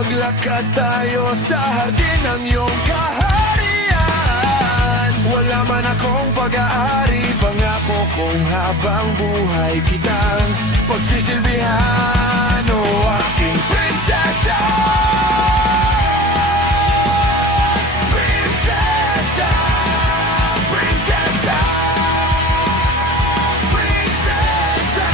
Maglakad tayo sa hardin ng iyong kaharian. Wala man akong pag-aari, pangako kong habang buhay kitang pagsisilbihan, o aking prinsesa. Prinsesa, prinsesa, prinsesa.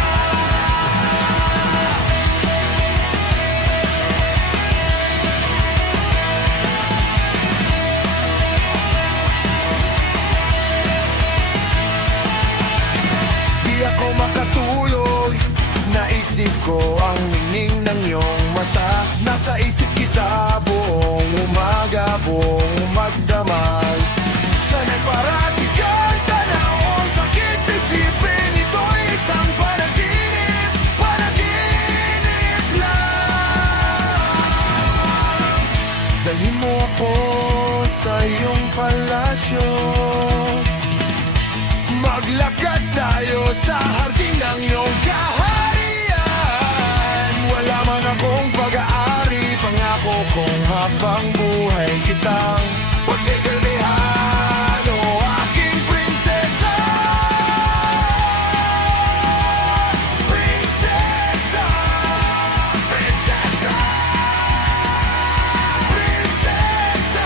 Di ako makatulog, naisip ko ang ningning ng iyong mata. Nasa isip kita buong umaga, buong magdamag. Sana'y parati kang tanaw, ang sakit isipin, ito'y isang panaginip, panaginip lang. Dalhin mo ako sa iyong palasyo, maglakad tayo sa hardin ng iyong kaharian. Wala man akong pag-aari, pangako kong habang buhay kitang pagsisilbihan, o aking prinsesa. Prinsesa, prinsesa, prinsesa.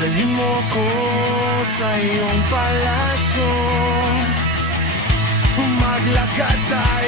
Dalhin mo ako sa iyong palasyo, maglakad tayo